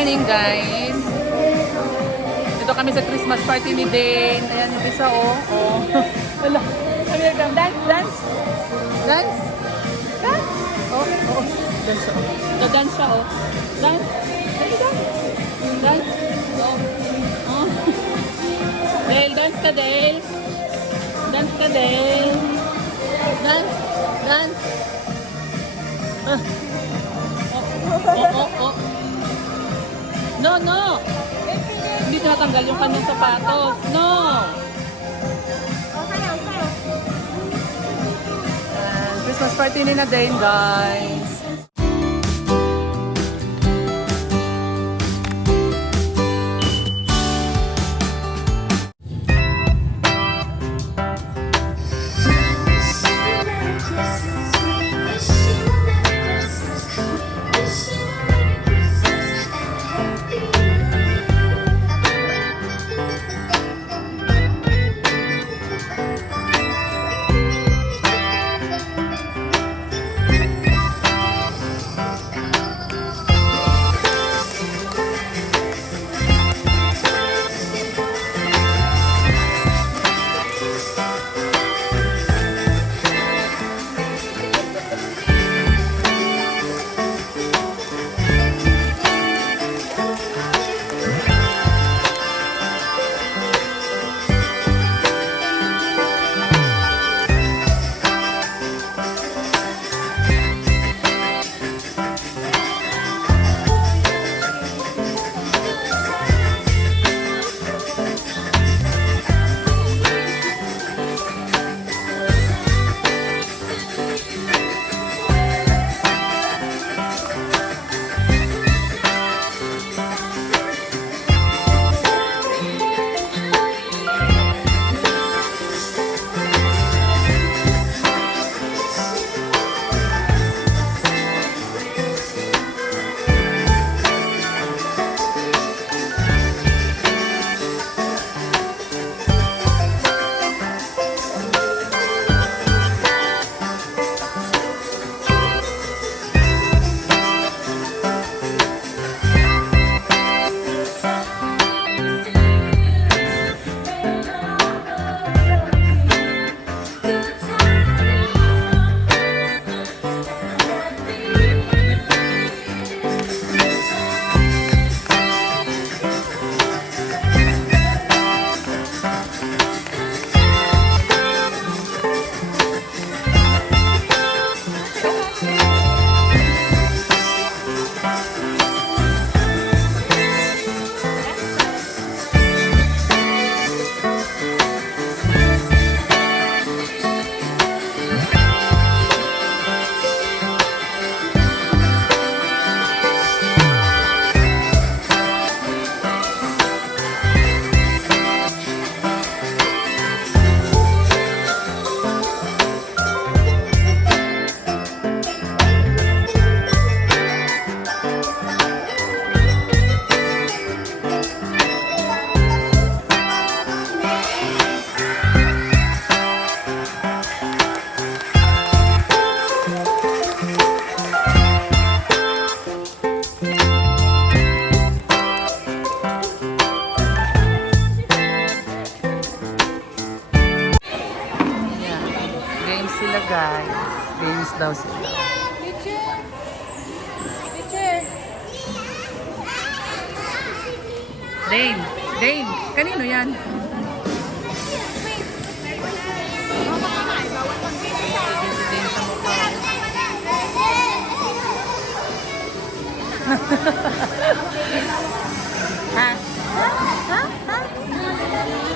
morning, guys. Dito kami sa Christmas party ni Dane. Ayan, yung isa, oh. Oh. Wala. Dance, dance. Dance. Dance. Oh, oh. Dance siya, oh. Dance siya, oh. Dance. Dance. Dance. Oh. Oh. Dale, dance ka, Dale. Dance ka, Dale. Dance. Dance. Ah. Oh. No, no. Hindi tinatanggal yung kanyang sapatos. No. Christmas party ni na Dane, guys. Sila guys. Games daw sila. Picture. Dane. Kanino yan? Ha?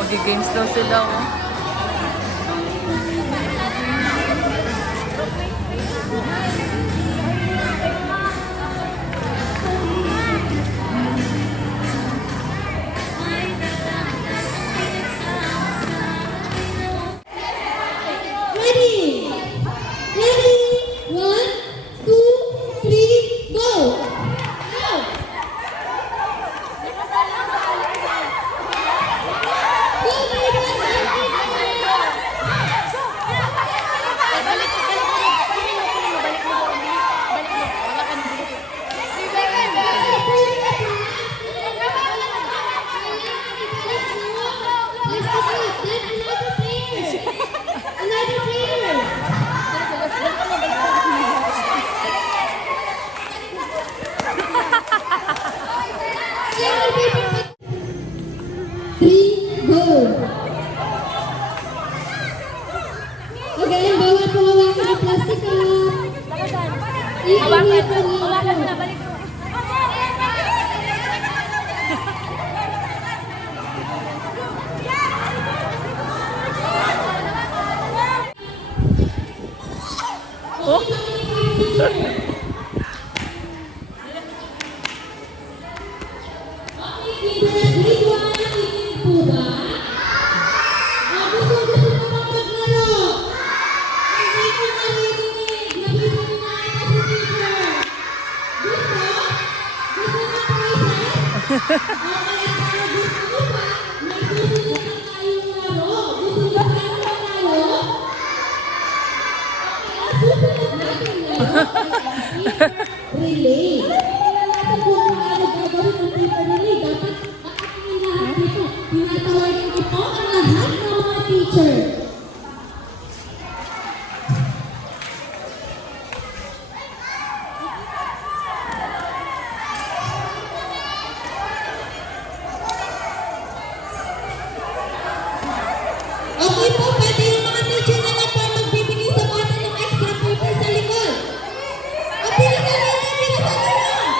Mag-games daw sila, oh. Go, baby! 3, go! Again, bawal po hawakan ng plastic cup. Iiwi po ninyo. Oh. Relay. Ito po ang gagawin ng paper relay. Dapat makakingin lahat dito. Tinatawagan ko po ang lahat ng mga teacher. Okay po, pwede yung mga teacher na lang po ang magbibigay sa bata ng extra paper sa likod. O, bilisan nyo lang, bilisan nyo lang!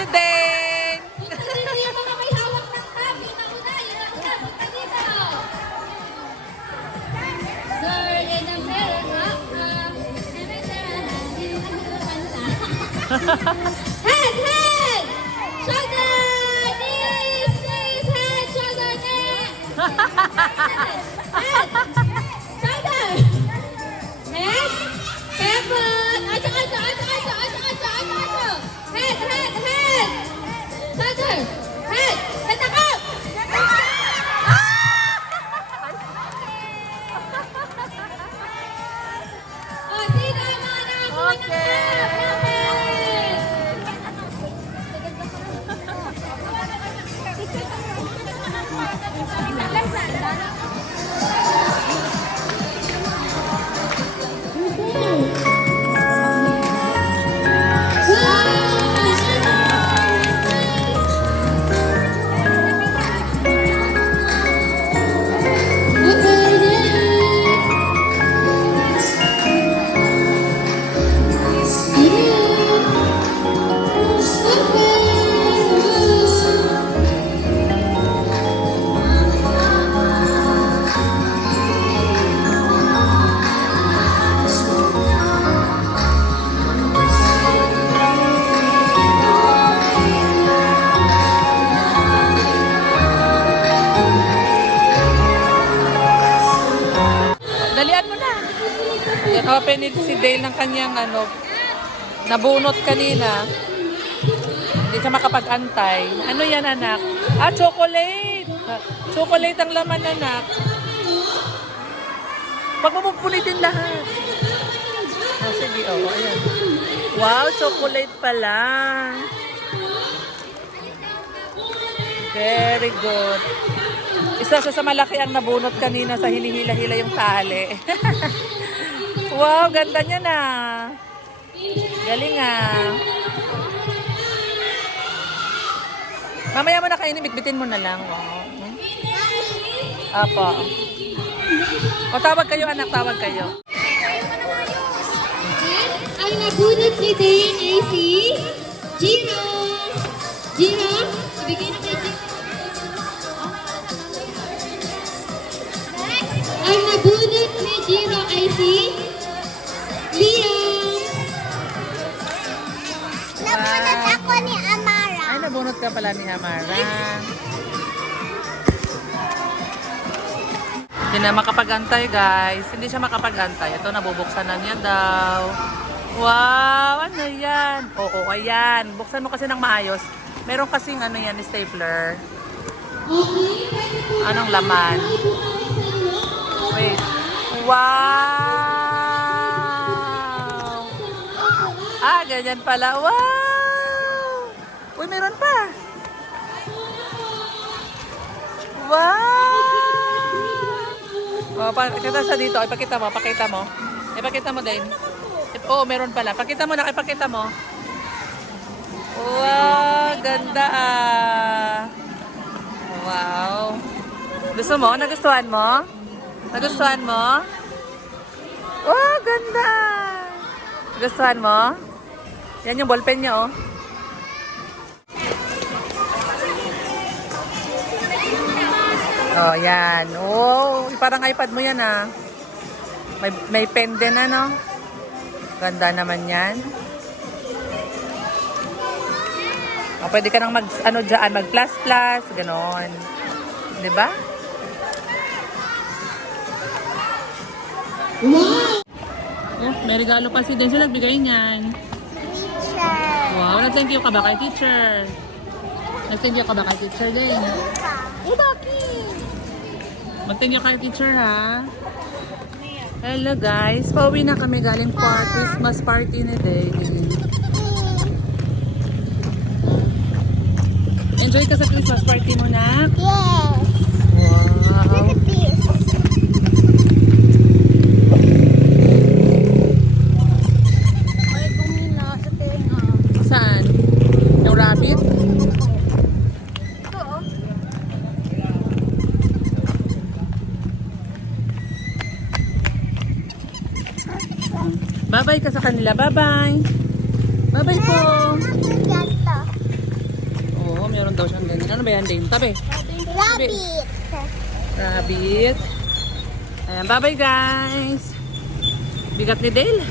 you, Dane! Dito yung mga may hawak ng cup. Yun ang una. Punta dito. Sir, in the middle of Head, head! Shoulder! Knees, knees, head, shoulder, neck! Head! Shoulder! Head! Pivot! Acho, acho, acho, acho, acho, acho, acho, acho! Head, head, head! Shoulder! Head! Head up! O, sino ang mga nakakuha ng cup? Dalian mo na. Yan, open it si Dale ng kanyang ano, nabunot kanina. Hindi siya makapag-antay. Ano yan, anak? Ah, chocolate! Chocolate ang laman, anak. Huwag mo pupulitin lahat. Oh, sige, oh, ayan. Wow, chocolate pala. Very good. Isa sa malaki ang nabunot kanina sa hinihila-hila yung tali. Wow, ganda niya na. Galing ah. Mamaya mo na kainin, bitbitin mo na lang. Wow. Apo. O tawag kayo anak, tawag kayo. Ang nabunot ni Dane ay si Gino. Gino, ibigay na kay Gino. Ang nabunot ni Gino ay si Liam. Nabunot ako ni Amara. Ay, nabunot ka pala ni Amara. Hindi na makapag-antay, guys. Hindi siya makapag-antay. Ito, nabubuksan na niya daw. Wow! Ano yan? Oo, ayan. Buksan mo kasi ng maayos. Meron kasing ano yan, stapler. Anong laman? Wait. Wow! Ah, ganyan pala. Wow! Uy, meron pa. Wow! Oh, pakita sa dito. Ipakita mo, pakita mo. Ipakita mo din. Oo, meron pala. Pakita mo na, ipakita mo. Wow, ganda ah. Wow. Gusto mo? Nagustuhan mo? Nagustuhan mo? Wow, ganda. Nagustuhan mo? Yan yung ballpen niya, oh. Oh, yan. Oh, parang iPad mo yan, ah. May pen din, ano? Ganda naman yan. Oh, pwede ka nang mag, ano dyan, mag plus plus, ganon. Diba? Wow! Oh, may regalo pa si Denzel, nagbigay niyan. Teacher. Wow, nag-thank you ka ba kay teacher? Nag-thank you ka ba kay teacher din? Eh, bakit? Mag-thank you kay teacher, ha? Hello guys, pauwi na kami galing for Christmas party ni Day. Enjoy ka sa Christmas party mo, na? Yes. Wow. Look at this. Ay, kumina sa tenga. Saan? Yung rabbit? Ito, oh. Bye-bye ka sa kanila. Bye-bye. Bye-bye po. Ganto. meron daw siyang ganyan. Ano ba yan, Dane? Tabi. Rabbit. Rabbit. Ayan, bye-bye guys. Bigat ni Dale.